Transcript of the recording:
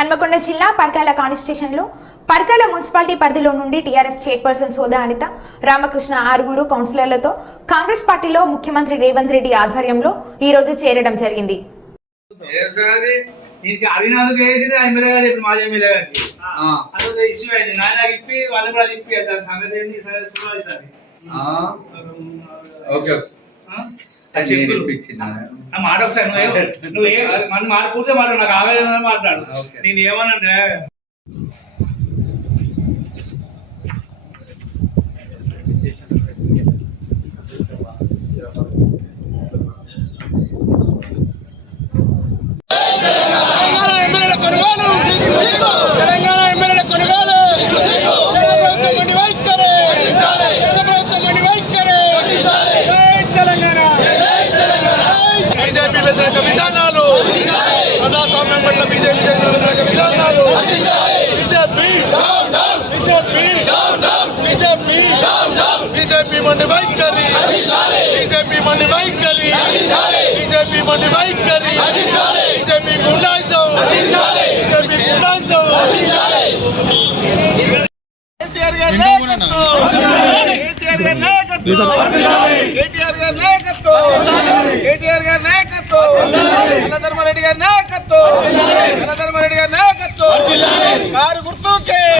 హన్మకొండ జిల్లా పర్కాల కాన్స్టిట్యూషన్లో పర్కాల మున్సిపాలిటీ పరిధిలో నుండి టీఆర్ఎస్ చైర్పర్సన్ సోదా అనిత రామకృష్ణ ఆరుగురు కౌన్సిలర్లతో కాంగ్రెస్ పార్టీలో ముఖ్యమంత్రి రేవంత్ రెడ్డి ఆధ్వర్యంలో ఈ రోజు చేరడం జరిగింది. మాట ఒకసారి నువ్వు మాట పూర్తిగా మాట్లాడు, నాకు ఆవేదన మాట్లాడు. నేను ఏమనంటే విధానాలు ప్రజాస్వామ్యం పట్ల బీజేపీ మండి వైఖరి, బీజేపీ మండి వైఖరి, బీజేపీ మండి వైఖరి, బీజేపీ గుండాయిజం, బీజేపీ గుండాయిజం. కేసీఆర్ గారి నాయకత్వం, కేసీఆర్ గారి నాయకత్వం, కేటీఆర్ గారి నాయకత్వం, కేటీఆర్ గారి నాయకత్వం, ధర్మారెడ్డి గారి నాయకత్వం, ధర్మారెడ్డి గారి నాయకత్వం. కారు గుర్తుకే